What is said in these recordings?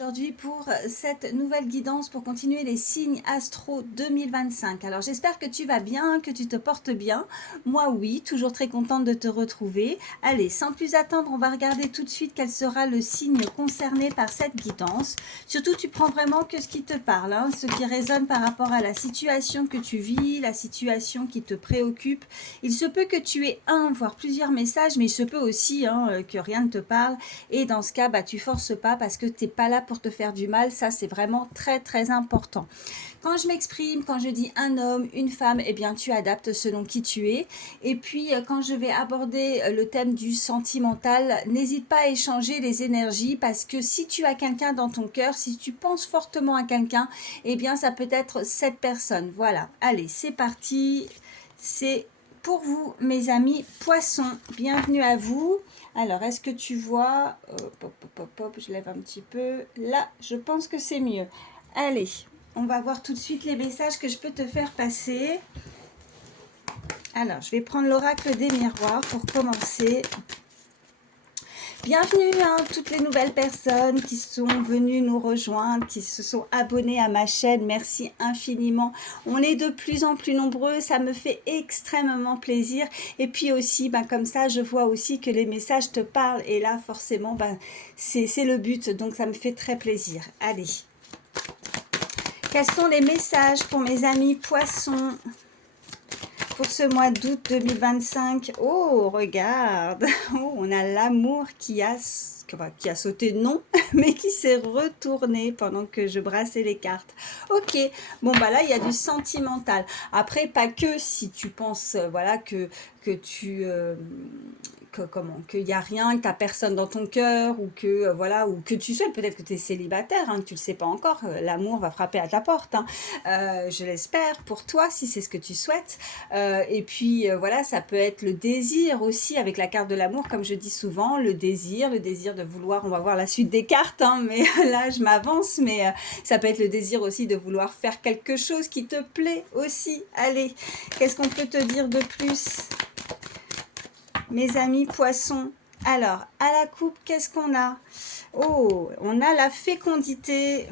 Aujourd'hui pour cette nouvelle guidance pour continuer les signes astro 2025. Alors j'espère que tu vas bien, que tu te portes bien. Moi oui, toujours très contente de te retrouver. Allez, sans plus attendre, on va regarder tout de suite quel sera le signe concerné par cette guidance. Surtout, tu prends vraiment que ce qui te parle, hein, ce qui résonne par rapport à la situation que tu vis, la situation qui te préoccupe. Il se peut que tu aies un, voire plusieurs messages, mais il se peut aussi que rien ne te parle. Et dans ce cas, tu forces pas parce que tu n'es pas là pour te faire du mal. Ça, c'est vraiment très, très important. Quand je m'exprime, quand je dis un homme, une femme, eh bien, tu adaptes selon qui tu es. Et puis, quand je vais aborder le thème du sentimental, n'hésite pas à échanger les énergies parce que si tu as quelqu'un dans ton cœur, si tu penses fortement à quelqu'un, eh bien, ça peut être cette personne. Voilà. Allez, c'est parti. C'est pour vous, mes amis poissons. Bienvenue à vous. Alors, est-ce que tu vois... je lève un petit peu. Là, je pense que c'est mieux. Allez, on va voir tout de suite les messages que je peux te faire passer. Alors, je vais prendre l'oracle des miroirs pour commencer. Bienvenue à toutes les nouvelles personnes qui sont venues nous rejoindre, qui se sont abonnées à ma chaîne. Merci infiniment. On est de plus en plus nombreux, ça me fait extrêmement plaisir. Et puis aussi, comme ça, je vois aussi que les messages te parlent. Et là, forcément, c'est le but. Donc, ça me fait très plaisir. Allez. Quels sont les messages pour mes amis poissons pour ce mois d'août 2025? Oh, regarde, oh, on a l'amour qui a sauté, non, mais qui s'est retourné pendant que je brassais les cartes. Ok, bon, là, il y a du sentimental. Après, pas que si tu penses, voilà, que tu... qu'il n'y a rien, que tu n'as personne dans ton cœur, ou que voilà, ou que tu souhaites, peut-être que tu es célibataire, hein, que tu ne le sais pas encore, l'amour va frapper à ta porte, hein. Je l'espère pour toi, si c'est ce que tu souhaites. Et puis voilà, ça peut être le désir aussi, avec la carte de l'amour, comme je dis souvent, le désir de vouloir, on va voir la suite des cartes, hein, mais là je m'avance, mais ça peut être le désir aussi de vouloir faire quelque chose qui te plaît aussi. Allez, qu'est-ce qu'on peut te dire de plus, mes amis poissons? Alors, à la coupe, qu'est-ce qu'on a? Oh, on a la fécondité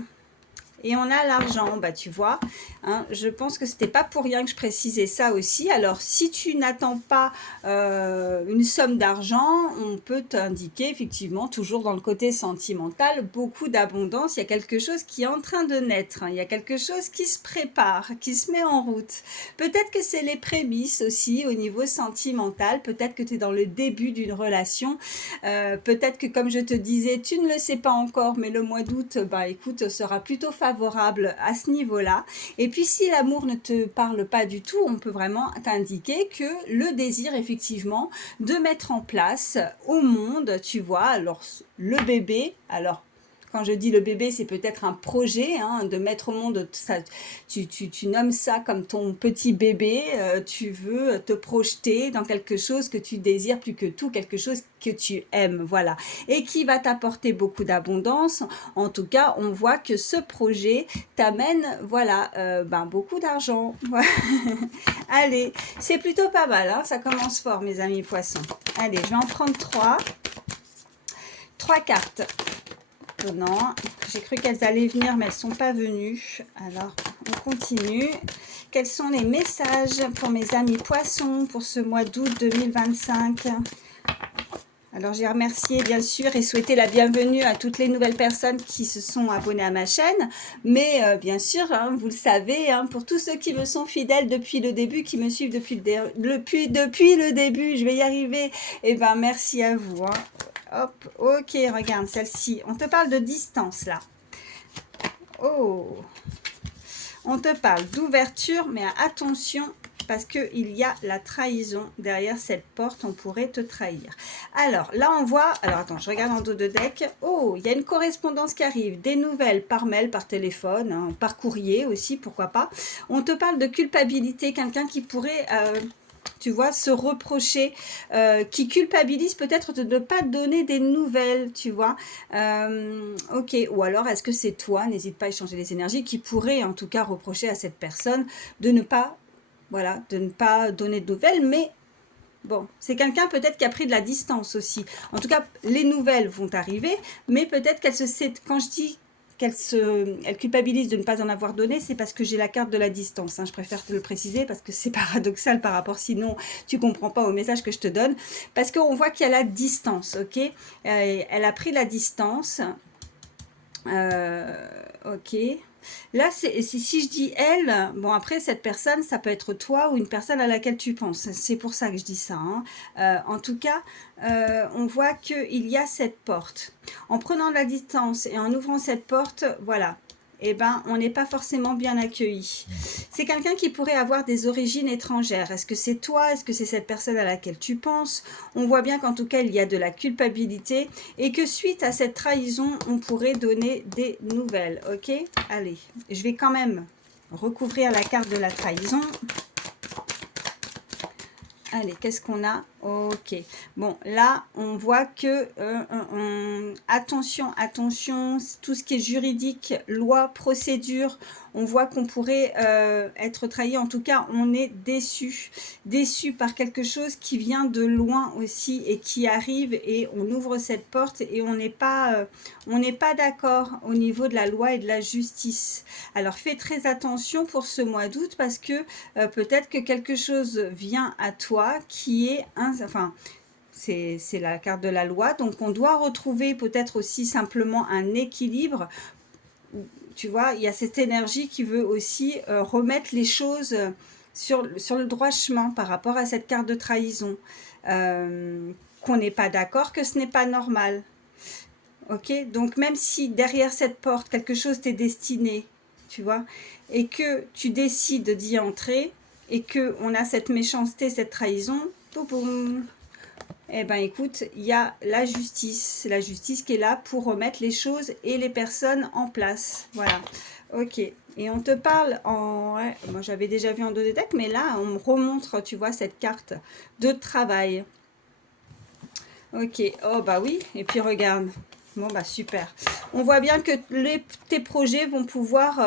et on a l'argent. Tu vois, hein, je pense que c'était pas pour rien que je précisais ça aussi. Alors, si tu n'attends pas une somme d'argent, on peut t'indiquer effectivement, toujours dans le côté sentimental, beaucoup d'abondance. Il y a quelque chose qui est en train de naître, hein. Il y a quelque chose qui se prépare, qui se met en route. Peut-être que c'est les prémices aussi au niveau sentimental. Peut-être que tu es dans le début d'une relation. Peut-être que, comme je te disais, tu ne le sais pas encore, mais le mois d'août, écoute, sera plutôt favorable à ce niveau-là. Et puis, si l'amour ne te parle pas du tout, on peut vraiment t'indiquer que le désir, effectivement, de mettre en place au monde, tu vois, alors le bébé, alors quand je dis le bébé, c'est peut-être un projet, hein, de mettre au monde, ça, tu nommes ça comme ton petit bébé, tu veux te projeter dans quelque chose que tu désires plus que tout, quelque chose que tu aimes, voilà, et qui va t'apporter beaucoup d'abondance. En tout cas, on voit que ce projet t'amène, voilà, beaucoup d'argent. Allez, c'est plutôt pas mal, hein, ça commence fort, mes amis poissons. Allez, je vais en prendre trois cartes. Non, j'ai cru qu'elles allaient venir, mais elles ne sont pas venues. Alors, on continue. Quels sont les messages pour mes amis poissons pour ce mois d'août 2025? Alors, j'ai remercié, bien sûr, et souhaité la bienvenue à toutes les nouvelles personnes qui se sont abonnées à ma chaîne. Mais, bien sûr, hein, vous le savez, hein, pour tous ceux qui me sont fidèles depuis le début, qui me suivent depuis le début, je vais y arriver. Eh bien, merci à vous, hein. Hop, ok, regarde celle-ci. On te parle de distance, là. Oh, on te parle d'ouverture, mais attention, parce qu'il y a la trahison. Derrière cette porte, on pourrait te trahir. Alors, là, on voit... Alors, attends, je regarde en dos de deck. Oh, il y a une correspondance qui arrive. Des nouvelles par mail, par téléphone, hein, par courrier aussi, pourquoi pas. On te parle de culpabilité. Quelqu'un qui pourrait... tu vois, se reprocher, qui culpabilise peut-être de ne pas donner des nouvelles, tu vois. Ok, ou alors est-ce que c'est toi, n'hésite pas à échanger les énergies, qui pourrait en tout cas reprocher à cette personne de ne pas, voilà, de ne pas donner de nouvelles, mais bon, c'est quelqu'un peut-être qui a pris de la distance aussi. En tout cas, les nouvelles vont arriver, mais peut-être qu'elle se sait, quand je dis elle culpabilise de ne pas en avoir donné, c'est parce que j'ai la carte de la distance. Hein. Je préfère te le préciser parce que c'est paradoxal par rapport, sinon tu comprends pas au message que je te donne. Parce qu'on voit qu'il y a la distance, ok. Elle a pris la distance. Ok. Là, si je dis elle, bon après cette personne, ça peut être toi ou une personne à laquelle tu penses. C'est pour ça que je dis ça. Hein. En tout cas, on voit qu'il y a cette porte. En prenant de la distance et en ouvrant cette porte, voilà, eh ben, on n'est pas forcément bien accueilli. C'est quelqu'un qui pourrait avoir des origines étrangères. Est-ce que c'est toi? Est-ce que c'est cette personne à laquelle tu penses? On voit bien qu'en tout cas, il y a de la culpabilité et que suite à cette trahison, on pourrait donner des nouvelles. Ok? Allez, je vais quand même recouvrir la carte de la trahison. Allez, qu'est-ce qu'on a? Ok. Bon, là, on voit que... attention, attention, tout ce qui est juridique, loi, procédure, on voit qu'on pourrait être trahi. En tout cas, on est déçu. Déçu par quelque chose qui vient de loin aussi et qui arrive et on ouvre cette porte et on n'est pas d'accord au niveau de la loi et de la justice. Alors, fais très attention pour ce mois d'août parce que peut-être que quelque chose vient à toi qui est enfin, c'est la carte de la loi, donc on doit retrouver peut-être aussi simplement un équilibre. Tu vois, il y a cette énergie qui veut aussi remettre les choses sur le droit chemin par rapport à cette carte de trahison. Qu'on n'est pas d'accord, que ce n'est pas normal. Ok, donc même si derrière cette porte, quelque chose t'est destiné, tu vois, et que tu décides d'y entrer, et que on a cette méchanceté, cette trahison, boum, boum, eh ben écoute, il y a la justice qui est là pour remettre les choses et les personnes en place. Voilà, ok. Et on te parle en... Ouais, moi j'avais déjà vu en 2D deck, mais là on me remontre, tu vois, cette carte de travail. Ok, oh bah oui, et puis regarde. Bon bah super. On voit bien que tes projets vont pouvoir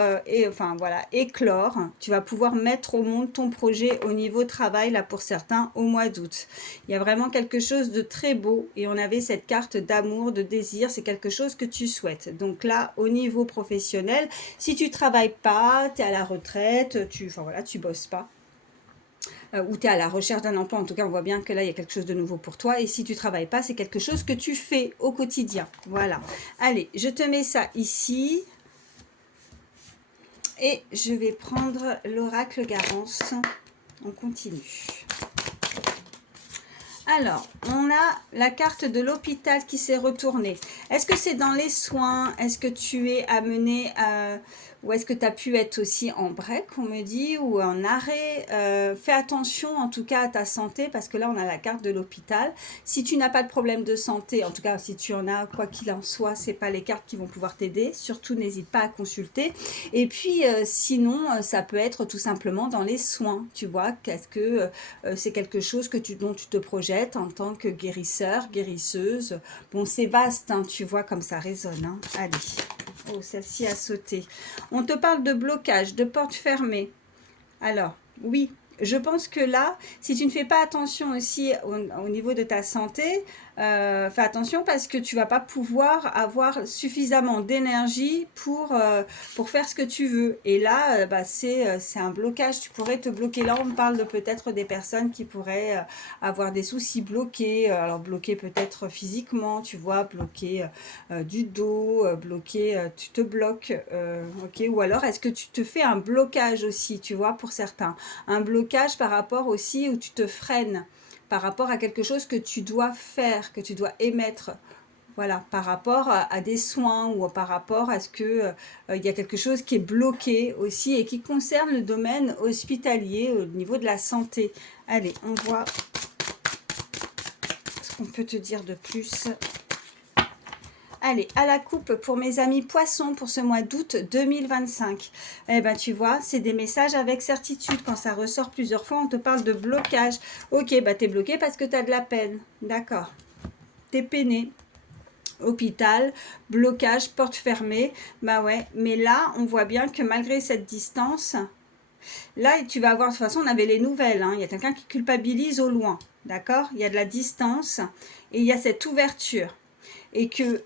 enfin voilà, éclore. Tu vas pouvoir mettre au monde ton projet au niveau travail là pour certains au mois d'août. Il y a vraiment quelque chose de très beau et on avait cette carte d'amour, de désir, c'est quelque chose que tu souhaites. Donc là au niveau professionnel, si tu travailles pas, tu es à la retraite, enfin voilà, tu bosses pas. Ou tu es à la recherche d'un emploi, en tout cas on voit bien que là il y a quelque chose de nouveau pour toi, et si tu travailles pas, c'est quelque chose que tu fais au quotidien. Voilà, allez, je te mets ça ici et je vais prendre l'oracle Garance. On continue. Alors, on a la carte de l'hôpital qui s'est retournée. Est-ce que c'est dans les soins? Est-ce que tu es amené à... Ou est-ce que tu as pu être aussi en break, on me dit, ou en arrêt? Fais attention en tout cas à ta santé, parce que là, on a la carte de l'hôpital. Si tu n'as pas de problème de santé, en tout cas, si tu en as, quoi qu'il en soit, ce n'est pas les cartes qui vont pouvoir t'aider. Surtout, n'hésite pas à consulter. Et puis, sinon, ça peut être tout simplement dans les soins, tu vois. Qu'est-ce que c'est quelque chose dont tu te projettes en tant que guérisseur, guérisseuse? Bon, c'est vaste, hein, tu vois, comme ça résonne. Hein. Allez. Oh, celle-ci a sauté. On te parle de blocage, de porte fermée. Alors, oui, je pense que là, si tu ne fais pas attention aussi au niveau de ta santé, fais attention parce que tu vas pas pouvoir avoir suffisamment d'énergie pour faire ce que tu veux. Et là, bah, c'est un blocage. Tu pourrais te bloquer. Là, on me parle de peut-être des personnes qui pourraient avoir des soucis bloqués. Alors, bloqués peut-être physiquement, tu vois, bloqués du dos, bloqué, tu te bloques. Ok. Ou alors, est-ce que tu te fais un blocage aussi, tu vois, pour certains. Un blocage par rapport aussi où tu te freines par rapport à quelque chose que tu dois faire, que tu dois émettre. Voilà, par rapport à des soins ou par rapport à ce que il y a quelque chose qui est bloqué aussi et qui concerne le domaine hospitalier au niveau de la santé. Allez, on voit ce qu'on peut te dire de plus. Allez, à la coupe pour mes amis poissons pour ce mois d'août 2025. Eh ben, tu vois, c'est des messages avec certitude. Quand ça ressort plusieurs fois, on te parle de blocage. Ok, bah t'es bloqué parce que tu as de la peine. D'accord. T'es peiné. Hôpital, blocage, porte fermée. Bah ouais, mais là, on voit bien que malgré cette distance, là, tu vas avoir, de toute façon, on avait les nouvelles. Hein, il y a quelqu'un qui culpabilise au loin. D'accord? Il y a de la distance et il y a cette ouverture. Et que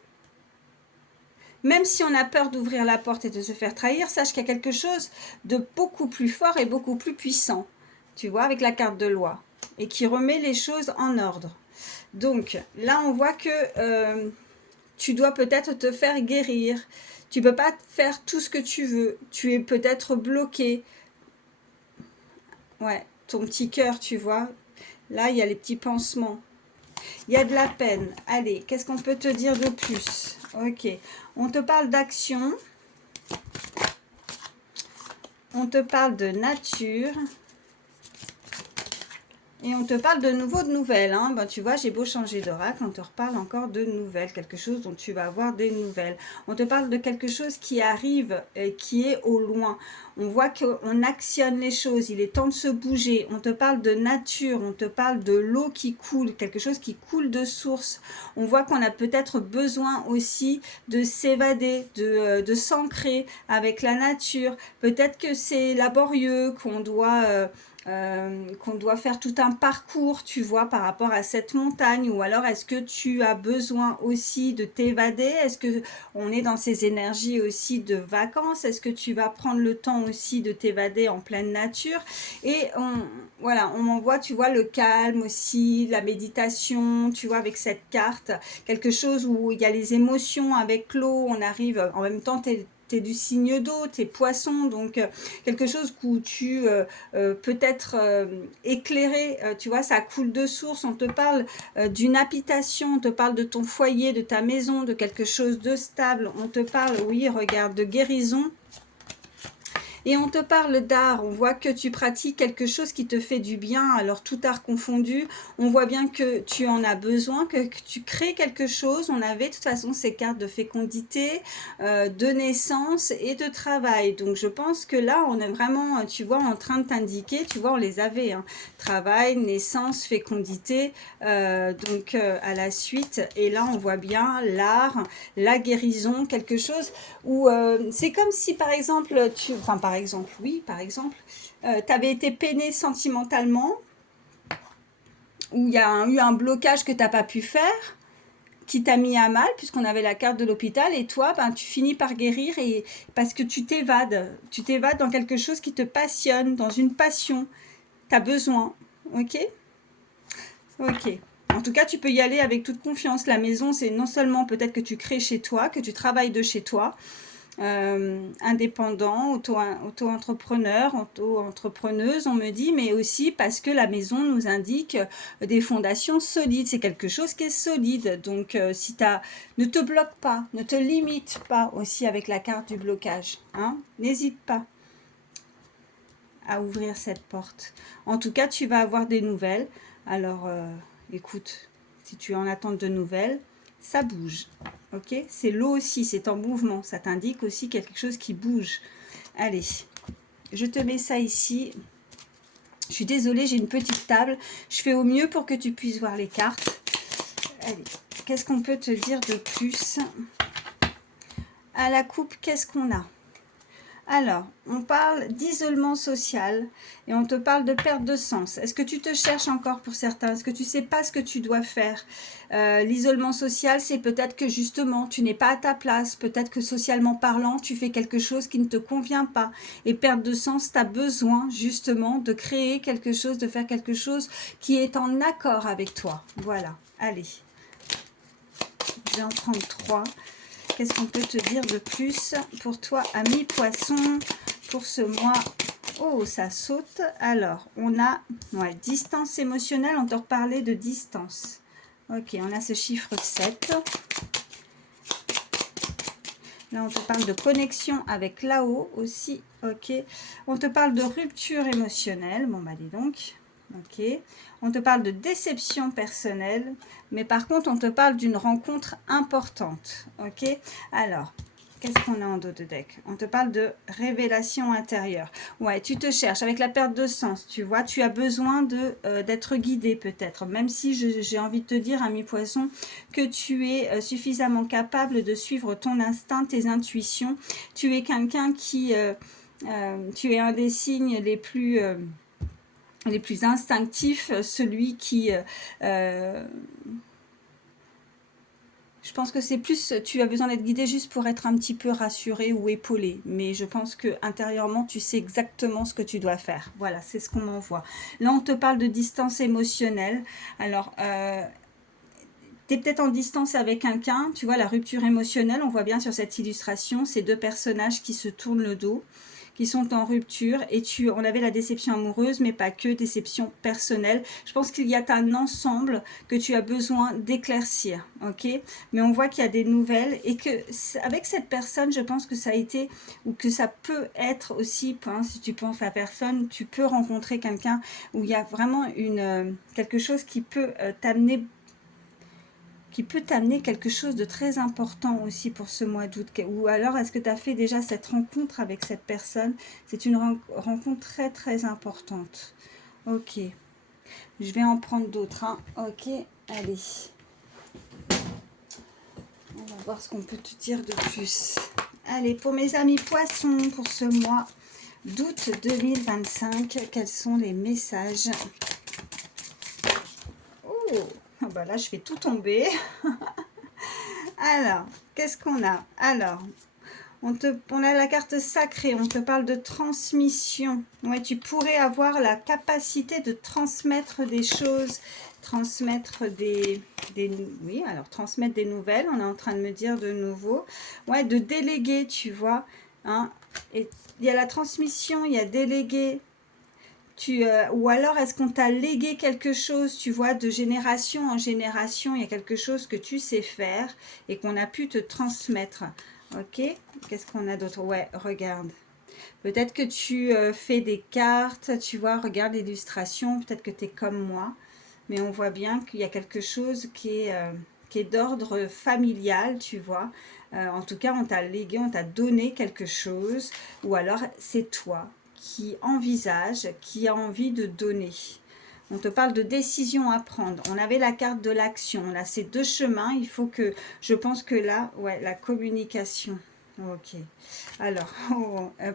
Même si on a peur d'ouvrir la porte et de se faire trahir, sache qu'il y a quelque chose de beaucoup plus fort et beaucoup plus puissant, tu vois, avec la carte de loi, et qui remet les choses en ordre. Donc là, on voit que tu dois peut-être te faire guérir. Tu peux pas faire tout ce que tu veux. Tu es peut-être bloqué. Ouais, ton petit cœur, tu vois. Là, il y a les petits pansements. Il y a de la peine. Allez, qu'est-ce qu'on peut te dire de plus? Ok, on te parle d'action. On te parle de nature. Et on te parle de nouveau de nouvelles. Hein. Ben, tu vois, j'ai beau changer d'oracle, on te reparle encore de nouvelles, quelque chose dont tu vas avoir des nouvelles. On te parle de quelque chose qui arrive et qui est au loin. On voit qu'on actionne les choses, il est temps de se bouger. On te parle de nature, on te parle de l'eau qui coule, quelque chose qui coule de source. On voit qu'on a peut-être besoin aussi de s'évader, de s'ancrer avec la nature. Peut-être que c'est laborieux, qu'on doit faire tout un parcours, tu vois, par rapport à cette montagne, ou alors est-ce que tu as besoin aussi de t'évader? Est-ce que on est dans ces énergies aussi de vacances? Est-ce que tu vas prendre le temps aussi de t'évader en pleine nature? Et voilà, on m'envoie, tu vois, le calme aussi, la méditation, tu vois, avec cette carte, quelque chose où il y a les émotions avec l'eau, on arrive, en même temps, t'es du signe d'eau, t'es poisson, donc quelque chose où tu peut-être éclairé, tu vois, ça coule de source, on te parle d'une habitation, on te parle de ton foyer, de ta maison, de quelque chose de stable, on te parle, oui, regarde, de guérison. Et on te parle d'art, on voit que tu pratiques quelque chose qui te fait du bien, alors tout art confondu, on voit bien que tu en as besoin, que tu crées quelque chose. On avait de toute façon ces cartes de fécondité, de naissance et de travail. Donc je pense que là, on est vraiment, tu vois, en train de t'indiquer, tu vois, on les avait, hein, travail, naissance, fécondité, à la suite. Et là, on voit bien l'art, la guérison, quelque chose où c'est comme si par exemple, par exemple, oui, par exemple, tu avais été peiné sentimentalement, où il y a eu un blocage que tu n'as pas pu faire, qui t'a mis à mal, puisqu'on avait la carte de l'hôpital, et toi, ben, tu finis par guérir et, parce que tu t'évades dans quelque chose qui te passionne, dans une passion, tu as besoin, ok? Ok. En tout cas, tu peux y aller avec toute confiance. La maison, c'est non seulement peut-être que tu crées chez toi, que tu travailles de chez toi, indépendant, auto-entrepreneur, auto-entrepreneuse, on me dit, mais aussi parce que la maison nous indique des fondations solides. C'est quelque chose qui est solide. Donc, si ne te bloque pas, ne te limite pas aussi avec la carte du blocage. Hein. N'hésite pas à ouvrir cette porte. En tout cas, tu vas avoir des nouvelles. Alors, écoute, si tu es en attente de nouvelles, ça bouge. Ok, c'est l'eau aussi, c'est en mouvement. Ça t'indique aussi qu'il y a quelque chose qui bouge. Allez, je te mets ça ici. Je suis désolée, j'ai une petite table. Je fais au mieux pour que tu puisses voir les cartes. Allez, qu'est-ce qu'on peut te dire de plus? À la coupe, qu'est-ce qu'on a? Alors, on parle d'isolement social et on te parle de perte de sens. Est-ce que tu te cherches encore pour certains? Est-ce que tu ne sais pas ce que tu dois faire? L'isolement social, c'est peut-être que justement, tu n'es pas à ta place. Peut-être que socialement parlant, tu fais quelque chose qui ne te convient pas. Et perte de sens, tu as besoin justement de créer quelque chose, de faire quelque chose qui est en accord avec toi. Voilà, allez. Je vais en prendre 3. Qu'est-ce qu'on peut te dire de plus pour toi, ami poisson, pour ce mois? Oh, ça saute. Alors, on a distance émotionnelle. On te reparlait de distance. Ok, on a ce chiffre 7. Là, on te parle de connexion avec là-haut aussi. Ok. On te parle de rupture émotionnelle. Bon, bah, dis donc. Ok. On te parle de déception personnelle. Mais par contre, on te parle d'une rencontre importante. Ok. Alors, qu'est-ce qu'on a en dos de deck? On te parle de révélation intérieure. Ouais, tu te cherches avec la perte de sens, tu vois. Tu as besoin d'être guidé peut-être. Même si j'ai envie de te dire, ami poisson, que tu es suffisamment capable de suivre ton instinct, tes intuitions. Tu es quelqu'un qui... tu es un des signes les plus instinctifs, celui qui... Je pense que c'est plus, tu as besoin d'être guidé juste pour être un petit peu rassuré ou épaulé. Mais je pense que intérieurement, tu sais exactement ce que tu dois faire. Voilà, c'est ce qu'on m'envoie. Là, on te parle de distance émotionnelle. Alors, tu es peut-être en distance avec quelqu'un. Tu vois, la rupture émotionnelle, on voit bien sur cette illustration, ces deux personnages qui se tournent le dos, qui sont en rupture, et on avait la déception amoureuse, mais pas que, déception personnelle. Je pense qu'il y a un ensemble que tu as besoin d'éclaircir, ok? Mais on voit qu'il y a des nouvelles, et que avec cette personne, je pense que ça a été, ou que ça peut être aussi, hein, si tu penses à la personne, tu peux rencontrer quelqu'un où il y a vraiment quelque chose qui peut t'amener quelque chose de très important aussi pour ce mois d'août. Ou alors, est-ce que tu as fait déjà cette rencontre avec cette personne? C'est une rencontre très, très importante. Ok. Je vais en prendre d'autres. Hein. Ok. Allez. On va voir ce qu'on peut te dire de plus. Allez, pour mes amis poissons, pour ce mois d'août 2025, quels sont les messages? Oh, ah bah là, je fais tout tomber. Alors, qu'est-ce qu'on a? Alors, on a la carte sacrée, on te parle de transmission. Ouais, tu pourrais avoir la capacité de transmettre des choses, transmettre oui, alors transmettre des nouvelles, on est en train de me dire de nouveau. Ouais, de déléguer, tu vois. Hein, et il y a la transmission, il y a déléguer. Ou alors, est-ce qu'on t'a légué quelque chose, tu vois, de génération en génération, il y a quelque chose que tu sais faire et qu'on a pu te transmettre. Ok, qu'est-ce qu'on a d'autre? Ouais, regarde. Peut-être que tu fais des cartes, tu vois, regarde l'illustration, peut-être que tu es comme moi, mais on voit bien qu'il y a quelque chose qui est d'ordre familial, tu vois. En tout cas, on t'a légué, on t'a donné quelque chose, ou alors c'est toi qui envisage, qui a envie de donner. On te parle de décision à prendre. On avait la carte de l'action. Là, c'est deux chemins. Il faut que, je pense que là, ouais, la communication. Ok. Alors,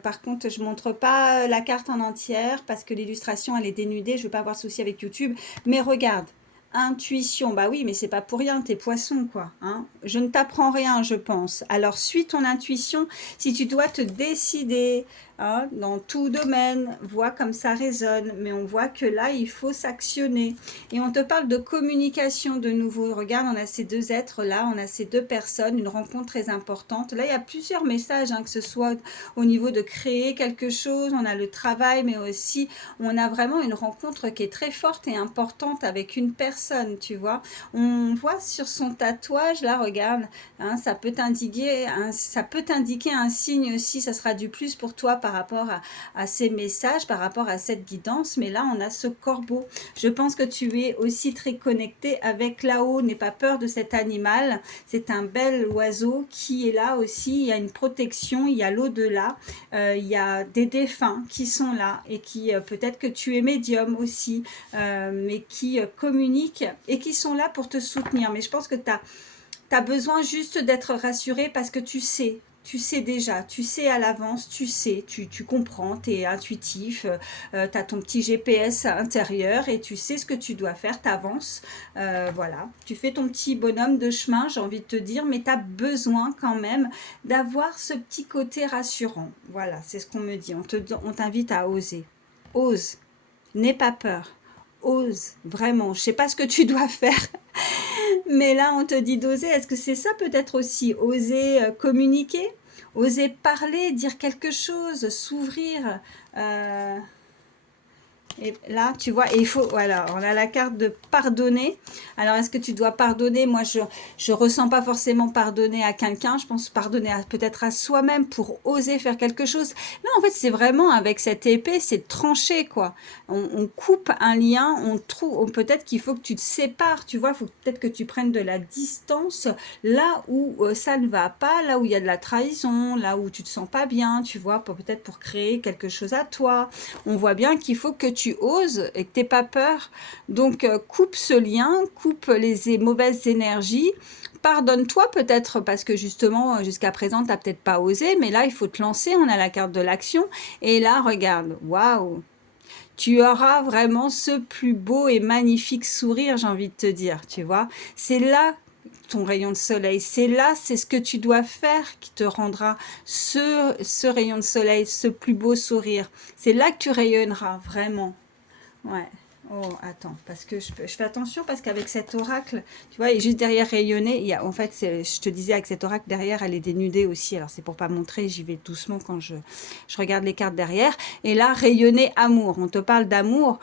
par contre, je ne montre pas la carte en entière parce que l'illustration, elle est dénudée. Je ne veux pas avoir de souci avec YouTube. Mais regarde, intuition, bah oui, mais c'est pas pour rien, t'es poisson, quoi. Hein. Je ne t'apprends rien, je pense. Alors, suis ton intuition. Si tu dois te décider, hein, dans tout domaine, vois comme ça résonne. Mais on voit que là, il faut s'actionner. Et on te parle de communication de nouveau. Regarde, on a ces deux êtres-là, on a ces deux personnes, une rencontre très importante. Là, il y a plusieurs messages, hein, que ce soit au niveau de créer quelque chose, on a le travail, mais aussi, on a vraiment une rencontre qui est très forte et importante avec une personne, tu vois. On voit sur son tatouage, là, regarde, hein, ça peut t'indiquer un signe aussi, ça sera du plus pour toi par rapport à ces messages, par rapport à cette guidance, mais là, on a ce corbeau. Je pense que tu es aussi très connecté avec là-haut, n'aie pas peur de cet animal, c'est un bel oiseau qui est là aussi, il y a une protection, il y a l'au-delà, il y a des défunts qui sont là et qui, peut-être que tu es médium aussi, mais qui communiquent et qui sont là pour te soutenir. Mais je pense que tu as besoin juste d'être rassuré parce que tu sais déjà, tu sais à l'avance, tu sais, tu comprends, tu es intuitif, tu as ton petit GPS intérieur et tu sais ce que tu dois faire, tu avances, voilà, tu fais ton petit bonhomme de chemin, j'ai envie de te dire, mais tu as besoin quand même d'avoir ce petit côté rassurant. Voilà, c'est ce qu'on me dit, on t'invite à oser. Ose, n'aie pas peur, ose, vraiment, je sais pas ce que tu dois faire, mais là, on te dit d'oser. Est-ce que c'est ça peut-être aussi? Oser communiquer, oser parler, dire quelque chose, s'ouvrir. euh, et là, tu vois, et il faut, voilà, on a la carte de pardonner. Alors, est-ce que tu dois pardonner? Moi, je ressens pas forcément pardonner à quelqu'un. Je pense pardonner peut-être à soi-même pour oser faire quelque chose. Là, en fait, c'est vraiment avec cette épée, c'est trancher, quoi. On coupe un lien, on trouve, peut-être qu'il faut que tu te sépares, tu vois. Il faut peut-être que tu prennes de la distance là où ça ne va pas, là où il y a de la trahison, là où tu te sens pas bien, tu vois, peut-être pour créer quelque chose à toi. On voit bien qu'il faut que tu oses et que tu n'aies pas peur. Donc, coupe ce lien, coupe les mauvaises énergies. Pardonne-toi peut-être parce que justement, jusqu'à présent, tu n'as peut-être pas osé, mais là, il faut te lancer. On a la carte de l'action. Et là, regarde, waouh! Tu auras vraiment ce plus beau et magnifique sourire, j'ai envie de te dire, tu vois. C'est là ton rayon de soleil. C'est là, c'est ce que tu dois faire qui te rendra ce rayon de soleil, ce plus beau sourire. C'est là que tu rayonneras, vraiment. Ouais. Oh, attends, parce que je fais attention parce qu'avec cet oracle, tu vois, et juste derrière rayonner, il y a, en fait, je te disais, avec cet oracle derrière, elle est dénudée aussi. Alors, c'est pour pas montrer, j'y vais doucement quand je regarde les cartes derrière. Et là, rayonner amour. On te parle d'amour,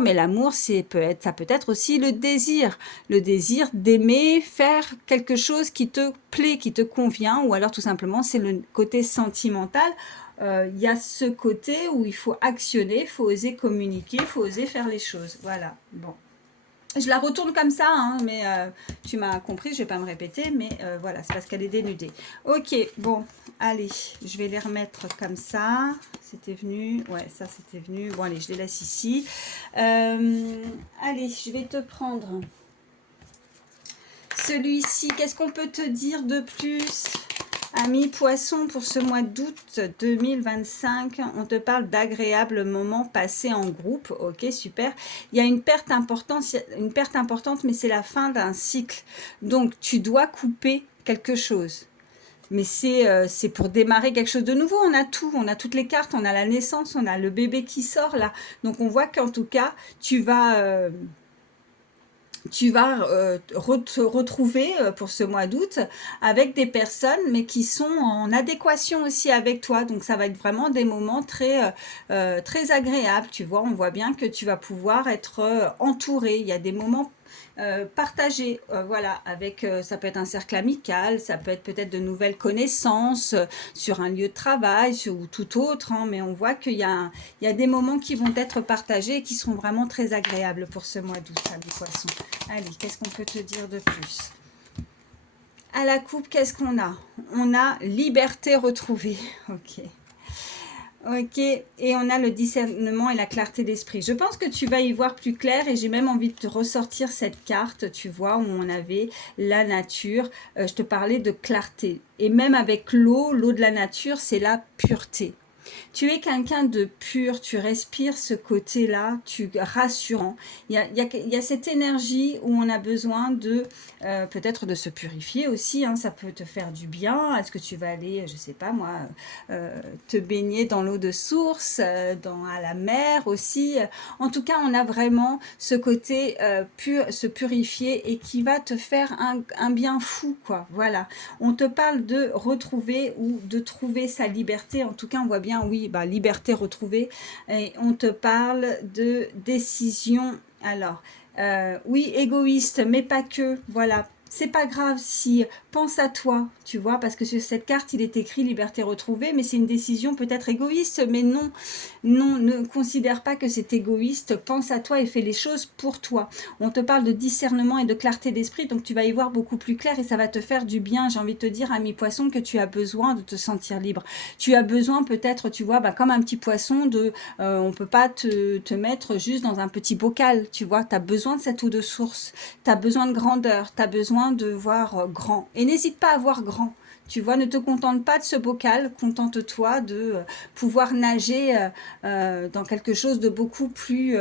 mais l'amour, ça peut être aussi le désir d'aimer, faire quelque chose qui te plaît, qui te convient, ou alors tout simplement, c'est le côté sentimental. Il y a ce côté où il faut actionner, il faut oser communiquer, il faut oser faire les choses. Voilà, bon. Je la retourne comme ça, hein, mais tu m'as compris, je ne vais pas me répéter, mais voilà, c'est parce qu'elle est dénudée. Ok, bon, allez, je vais les remettre comme ça. C'était venu, ouais, ça c'était venu. Bon, allez, je les laisse ici. Allez, je vais te prendre celui-ci. Qu'est-ce qu'on peut te dire de plus ? Ami Poisson, pour ce mois d'août 2025, on te parle d'agréables moments passés en groupe. Ok, super. Il y a une perte importante, mais c'est la fin d'un cycle. Donc, tu dois couper quelque chose. Mais c'est pour démarrer quelque chose de nouveau. On a tout, on a toutes les cartes, on a la naissance, on a le bébé qui sort là. Donc, on voit qu'en tout cas, tu vas te retrouver pour ce mois d'août avec des personnes, mais qui sont en adéquation aussi avec toi. Donc, ça va être vraiment des moments très agréables. Tu vois, on voit bien que tu vas pouvoir être entouré. Il y a des moments partagés, voilà, avec, ça peut être un cercle amical, ça peut être peut-être de nouvelles connaissances sur un lieu de travail ou tout autre, hein, mais on voit il y a des moments qui vont être partagés et qui seront vraiment très agréables pour ce mois d'août, les poissons. Allez, qu'est-ce qu'on peut te dire de plus? À la coupe, qu'est-ce qu'on a? On a liberté retrouvée. Ok. Ok, et on a le discernement et la clarté d'esprit. Je pense que tu vas y voir plus clair et j'ai même envie de te ressortir cette carte, tu vois, où on avait la nature. Je te parlais de clarté. Et même avec l'eau de la nature, c'est la pureté. Tu es quelqu'un de pur, tu respires ce côté-là, tu rassurant. Il y a cette énergie où on a besoin de peut-être de se purifier aussi, hein, ça peut te faire du bien. Est-ce que tu vas aller, je sais pas moi, te baigner dans l'eau de source, à la mer aussi. En tout cas, on a vraiment ce côté se purifier et qui va te faire un bien fou, quoi. Voilà. On te parle de retrouver ou de trouver sa liberté. En tout cas, on voit bien, oui, bah, liberté retrouvée. Et on te parle de décision. Alors, oui, égoïste, mais pas que. Voilà. C'est pas grave si pense à toi, tu vois, parce que sur cette carte, il est écrit liberté retrouvée, mais c'est une décision peut-être égoïste, mais non, non, ne considère pas que c'est égoïste, pense à toi et fais les choses pour toi. On te parle de discernement et de clarté d'esprit, donc tu vas y voir beaucoup plus clair et ça va te faire du bien. J'ai envie de te dire, ami poisson, que tu as besoin de te sentir libre. Tu as besoin peut-être, tu vois, bah, comme un petit poisson, on peut pas te mettre juste dans un petit bocal, tu vois, tu as besoin de cette eau de source, tu as besoin de grandeur, tu as besoin de voir grand. Et n'hésite pas à voir grand. Tu vois, ne te contente pas de ce bocal, contente-toi de pouvoir nager dans quelque chose de beaucoup plus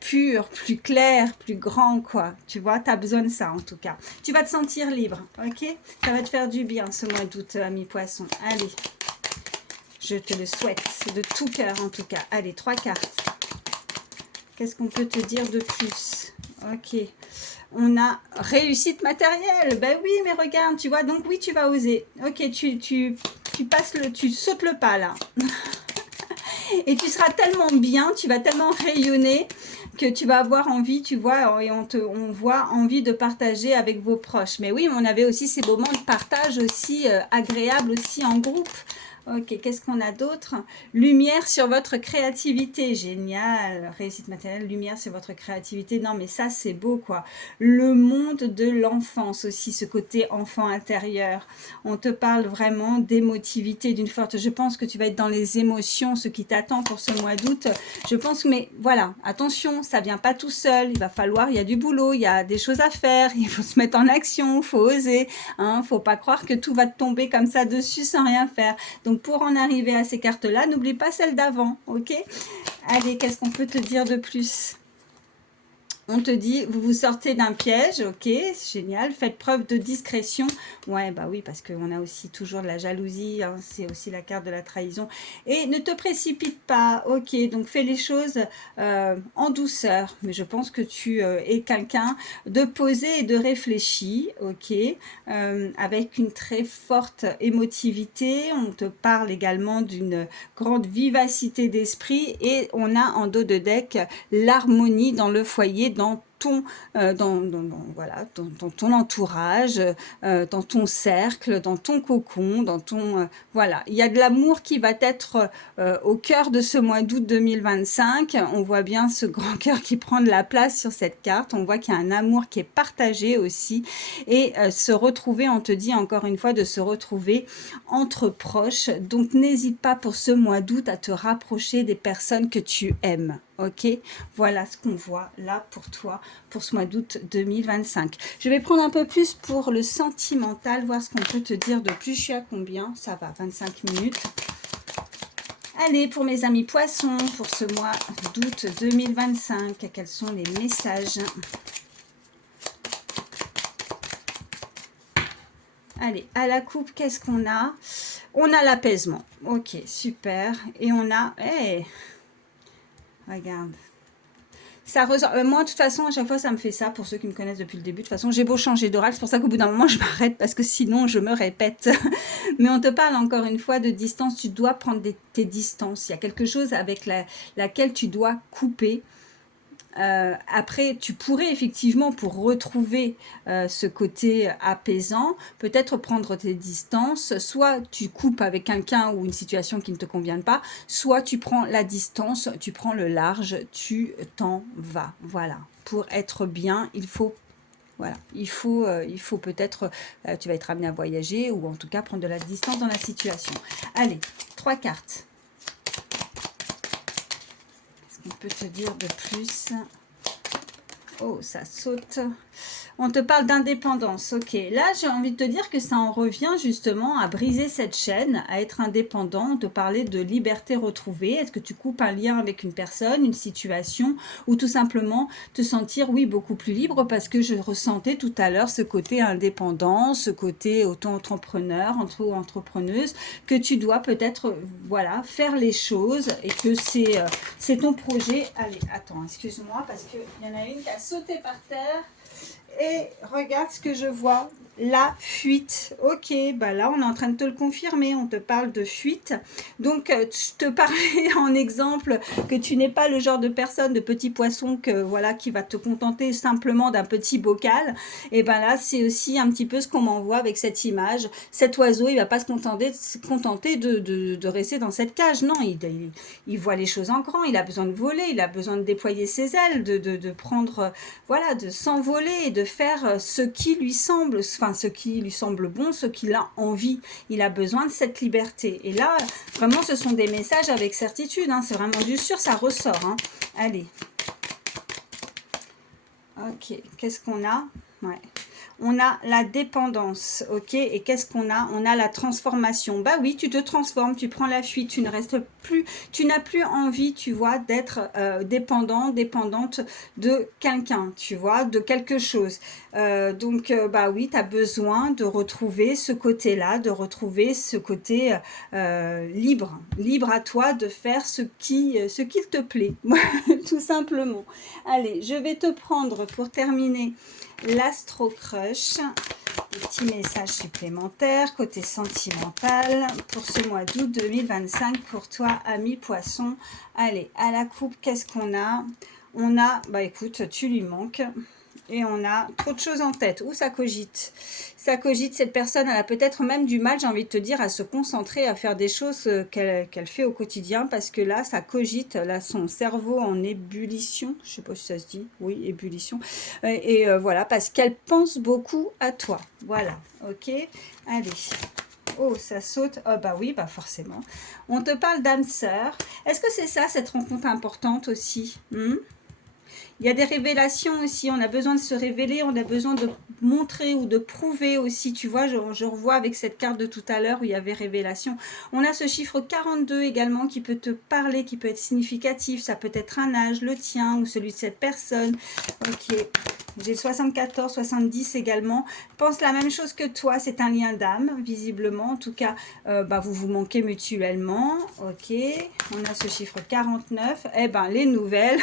pur, plus clair, plus grand, quoi. Tu vois, tu as besoin de ça, en tout cas. Tu vas te sentir libre, ok? Ça va te faire du bien, ce mois d'août, ami poisson. Allez, je te le souhaite, de tout cœur, en tout cas. Allez, 3 cartes. Qu'est-ce qu'on peut te dire de plus? Ok. On a réussite matérielle. Ben oui, mais regarde, tu vois, donc oui, tu vas oser. Ok, tu sautes le pas là. Et tu seras tellement bien, tu vas tellement rayonner que tu vas avoir envie, tu vois, et on voit envie de partager avec vos proches. Mais oui, on avait aussi ces moments de partage aussi agréables aussi en groupe. Ok, qu'est-ce qu'on a d'autre? Lumière sur votre créativité, génial. Réussite matérielle, lumière sur votre créativité. Non, mais ça, c'est beau, quoi. Le monde de l'enfance aussi, ce côté enfant intérieur. On te parle vraiment d'émotivité, d'une forte... Je pense que tu vas être dans les émotions, ce qui t'attend pour ce mois d'août. Je pense, mais voilà, attention, ça vient pas tout seul. Il va falloir, il y a du boulot, il y a des choses à faire, il faut se mettre en action, il faut oser. Hein, faut pas croire que tout va te tomber comme ça dessus sans rien faire. Donc, pour en arriver à ces cartes-là, n'oublie pas celle d'avant, ok? Allez, qu'est-ce qu'on peut te dire de plus? On te dit, vous vous sortez d'un piège, ok, c'est génial, faites preuve de discrétion. Ouais, bah oui, parce qu'on a aussi toujours de la jalousie, hein, c'est aussi la carte de la trahison. Et ne te précipite pas, ok, donc fais les choses en douceur. Mais je pense que tu es quelqu'un de posé et de réfléchi, ok, avec une très forte émotivité. On te parle également d'une grande vivacité d'esprit et on a en dos de deck l'harmonie dans le foyer, dans ton, voilà, dans ton entourage, dans ton cercle, dans ton cocon, dans ton... voilà, il y a de l'amour qui va être au cœur de ce mois d'août 2025. On voit bien ce grand cœur qui prend de la place sur cette carte. On voit qu'il y a un amour qui est partagé aussi. Et se retrouver, on te dit encore une fois, de se retrouver entre proches. Donc n'hésite pas pour ce mois d'août à te rapprocher des personnes que tu aimes. Ok, voilà ce qu'on voit là pour toi pour ce mois d'août 2025. Je vais prendre un peu plus pour le sentimental, voir ce qu'on peut te dire de plus. Je suis à combien? Ça va, 25 minutes. Allez, pour mes amis poissons, pour ce mois d'août 2025, quels sont les messages? Allez, à la coupe, qu'est-ce qu'on a? On a l'apaisement. Ok, super. Et on a... Hey, regarde. Ça ressort. Moi, de toute façon, à chaque fois, ça me fait ça. Pour ceux qui me connaissent depuis le début, de toute façon, j'ai beau changer d'oral. C'est pour ça qu'au bout d'un moment, je m'arrête parce que sinon, je me répète. Mais on te parle encore une fois de distance. Tu dois prendre tes distances. Il y a quelque chose avec laquelle tu dois couper. Après, tu pourrais effectivement, pour retrouver ce côté apaisant, peut-être prendre tes distances. Soit tu coupes avec quelqu'un ou une situation qui ne te convient pas, soit tu prends la distance, tu prends le large, tu t'en vas. Voilà. Pour être bien, il faut... Voilà, il faut peut-être, tu vas être amené à voyager ou en tout cas prendre de la distance dans la situation. Allez, 3 cartes. On peut te dire de plus? Oh, ça saute. On te parle d'indépendance, ok. Là, j'ai envie de te dire que ça en revient justement à briser cette chaîne, à être indépendant. On te parlait de liberté retrouvée. Est-ce que tu coupes un lien avec une personne, une situation, ou tout simplement te sentir, oui, beaucoup plus libre parce que je ressentais tout à l'heure ce côté indépendant, ce côté auto-entrepreneur, entrepreneuse, que tu dois peut-être, voilà, faire les choses et que c'est ton projet. Allez, attends, excuse-moi parce qu'il y en a une qui a sauté par terre. Et regarde ce que je vois, la fuite. Ok, bah là on est en train de te le confirmer, on te parle de fuite. Donc je te parlais en exemple que tu n'es pas le genre de personne, de petit poisson que voilà qui va te contenter simplement d'un petit bocal. Et ben là c'est aussi un petit peu ce qu'on m'envoie avec cette image. Cet oiseau il va pas se contenter de rester dans cette cage. Non, il voit les choses en grand, il a besoin de voler, il a besoin de déployer ses ailes, de prendre, voilà, de s'envoler et de faire ce qui lui semble, enfin ce qui lui semble bon, ce qu'il a envie. Il a besoin de cette liberté. Et là, vraiment, ce sont des messages avec certitude. Hein, c'est vraiment du sûr, ça ressort. Hein. Allez. Ok, qu'est-ce qu'on a? Ouais. On a la dépendance, ok? Et qu'est-ce qu'on a? On a la transformation. Bah oui, tu te transformes, tu prends la fuite, tu ne restes plus, tu n'as plus envie, tu vois, d'être dépendante de quelqu'un, tu vois, de quelque chose. Donc, bah oui, tu as besoin de retrouver ce côté-là, de retrouver ce côté libre, libre à toi de faire ce qu'il te plaît, tout simplement. Allez, je vais te prendre pour terminer l'Astro Crush, des petits messages supplémentaires côté sentimental pour ce mois d'août 2025 pour toi, ami poisson. Allez, à la coupe, qu'est-ce qu'on a? On a, bah écoute, tu lui manques. Et on a trop de choses en tête. Où ça cogite? Ça cogite, cette personne, elle a peut-être même du mal, j'ai envie de te dire, à se concentrer, à faire des choses qu'elle fait au quotidien, parce que là, ça cogite, là, son cerveau en ébullition, je sais pas si ça se dit, oui, ébullition, et voilà, parce qu'elle pense beaucoup à toi, voilà, ok, allez. Oh, ça saute. Oh, bah oui, bah forcément. On te parle d'âme sœur. Est-ce que c'est ça, cette rencontre importante aussi? Il y a des révélations aussi, on a besoin de se révéler, on a besoin de montrer ou de prouver aussi, tu vois, je revois avec cette carte de tout à l'heure où il y avait révélation. On a ce chiffre 42 également qui peut te parler, qui peut être significatif, ça peut être un âge, le tien ou celui de cette personne. Ok, j'ai le 74, 70 également. Pense la même chose que toi, c'est un lien d'âme, visiblement. En tout cas, vous vous manquez mutuellement. Ok, on a ce chiffre 49. Eh ben, les nouvelles,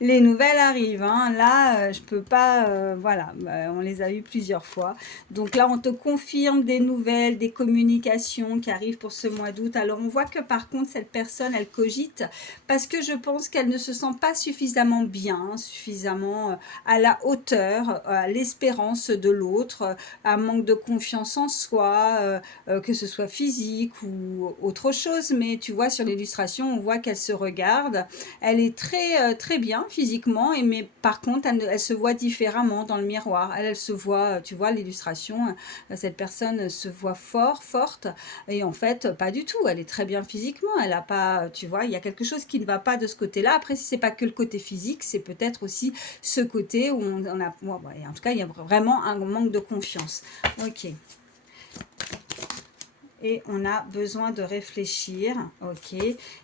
les nouvelles arrivent, hein. Là, je peux pas, voilà, on les a eues plusieurs fois. Donc là, on te confirme des nouvelles, des communications qui arrivent pour ce mois d'août. Alors, on voit que par contre, cette personne, elle cogite parce que je pense qu'elle ne se sent pas suffisamment bien, suffisamment à la hauteur, à l'espérance de l'autre, un manque de confiance en soi, que ce soit physique ou autre chose. Mais tu vois, sur l'illustration, on voit qu'elle se regarde. Elle est très, très bien physiquement, mais par contre, elle se voit différemment dans le miroir. Elle se voit, tu vois, l'illustration, cette personne se voit forte, et en fait, pas du tout. Elle est très bien physiquement. Elle a pas, tu vois, il y a quelque chose qui ne va pas de ce côté-là. Après, si c'est pas que le côté physique, c'est peut-être aussi ce côté où on a, bon, en tout cas, il y a vraiment un manque de confiance. Ok. Et on a besoin de réfléchir, ok,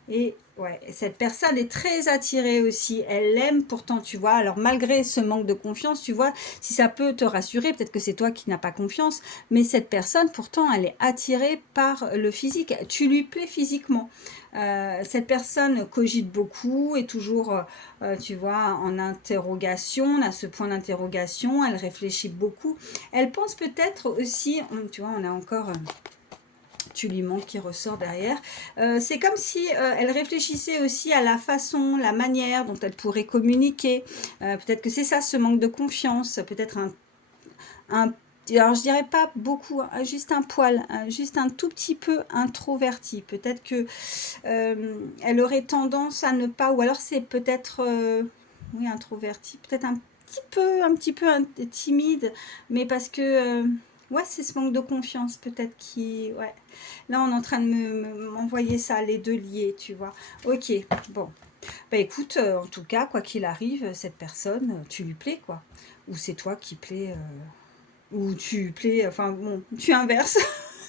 et ouais, cette personne est très attirée aussi, elle l'aime pourtant, tu vois, alors malgré ce manque de confiance, tu vois, si ça peut te rassurer, peut-être que c'est toi qui n'as pas confiance, mais cette personne, pourtant, elle est attirée par le physique, tu lui plais physiquement. Cette personne cogite beaucoup, est toujours, tu vois, en interrogation, on a ce point d'interrogation, elle réfléchit beaucoup, elle pense peut-être aussi, tu vois, on a encore... tu lui manques qui ressort derrière. C'est comme si elle réfléchissait aussi à la façon, la manière dont elle pourrait communiquer. Peut-être que c'est ça, ce manque de confiance. Peut-être un alors je dirais pas beaucoup, hein, juste un poil, juste un tout petit peu introverti. Peut-être que elle aurait tendance à ne pas, ou alors c'est peut-être, oui, introverti, peut-être un petit peu timide, mais parce que, ouais, c'est ce manque de confiance peut-être qui, ouais. Là, on est en train de m'envoyer ça, les deux liés, tu vois. Ok, bon. Bah écoute, en tout cas, quoi qu'il arrive, cette personne, tu lui plais, quoi. Ou c'est toi qui plais, ou tu plais, enfin bon, tu inverses.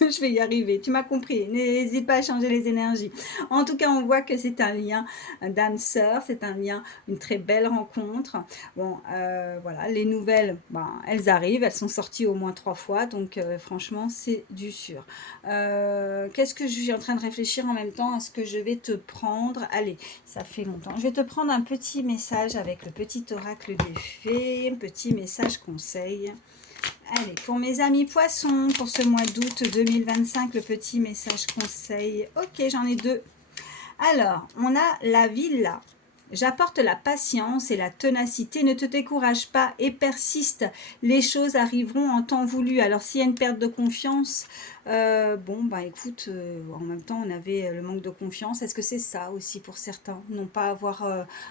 Je vais y arriver, tu m'as compris. N'hésite pas à changer les énergies. En tout cas, on voit que c'est un lien d'âme sœur, c'est un lien, une très belle rencontre. Bon, voilà, les nouvelles, ben, elles arrivent, elles sont sorties au moins 3 fois, donc franchement, c'est du sûr. Qu'est-ce que je suis en train de réfléchir en même temps? Est-ce que je vais te prendre? Allez, ça fait longtemps. Je vais te prendre un petit message avec le petit oracle des fées, un petit message conseil. Allez, pour mes amis poissons, pour ce mois d'août 2025, le petit message conseil. Ok, j'en ai deux. Alors, on a la villa. J'apporte la patience et la ténacité. Ne te décourage pas et persiste. Les choses arriveront en temps voulu. Alors, s'il y a une perte de confiance, bon, bah écoute, en même temps, on avait le manque de confiance. Est-ce que c'est ça aussi pour certains? Non pas avoir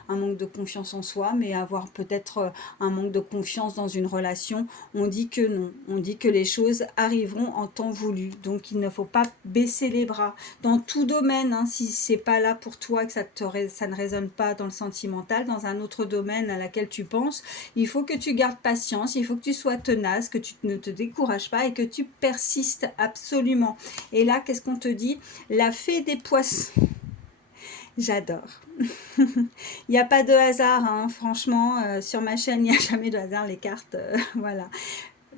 un manque de confiance en soi, mais avoir peut-être un manque de confiance dans une relation. On dit que non. On dit que les choses arriveront en temps voulu. Donc, il ne faut pas baisser les bras. Dans tout domaine, hein, si c'est pas là pour toi, que ça ne résonne pas dans le sentimental, dans un autre domaine à laquelle tu penses, il faut que tu gardes patience, il faut que tu sois tenace, que tu ne te décourages pas et que tu persistes absolument. Et là, qu'est-ce qu'on te dit? La fée des poissons. J'adore. Il n'y a pas de hasard, hein, franchement, sur ma chaîne, il n'y a jamais de hasard, les cartes, voilà.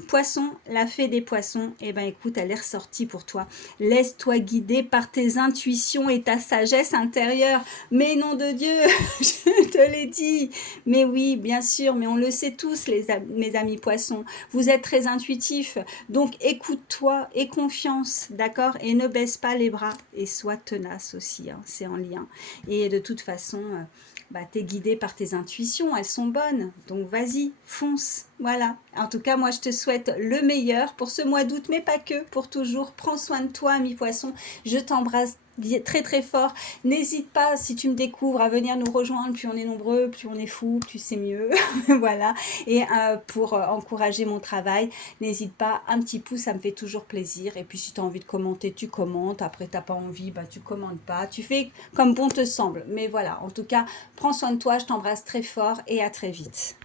Poisson, la fée des poissons, eh ben écoute, elle est ressortie pour toi. Laisse-toi guider par tes intuitions et ta sagesse intérieure. Mais nom de Dieu, je te l'ai dit. Mais oui, bien sûr, mais on le sait tous, mes amis poissons. Vous êtes très intuitifs. Donc écoute-toi et confiance, d'accord? Et ne baisse pas les bras. Et sois tenace aussi, hein, c'est en lien. Et de toute façon, t'es guidé par tes intuitions, elles sont bonnes. Donc vas-y, fonce. Voilà. En tout cas, moi, je te souhaite le meilleur pour ce mois d'août, mais pas que, pour toujours. Prends soin de toi, ami poisson. Je t'embrasse très très fort. N'hésite pas, si tu me découvres, à venir nous rejoindre. Plus on est nombreux, plus on est fou, plus c'est mieux. Voilà. Et pour encourager mon travail, n'hésite pas, un petit pouce, ça me fait toujours plaisir. Et puis, si tu as envie de commenter, tu commentes. Après, tu n'as pas envie, bah, tu commentes pas. Tu fais comme bon te semble. Mais voilà, en tout cas, prends soin de toi. Je t'embrasse très fort et à très vite.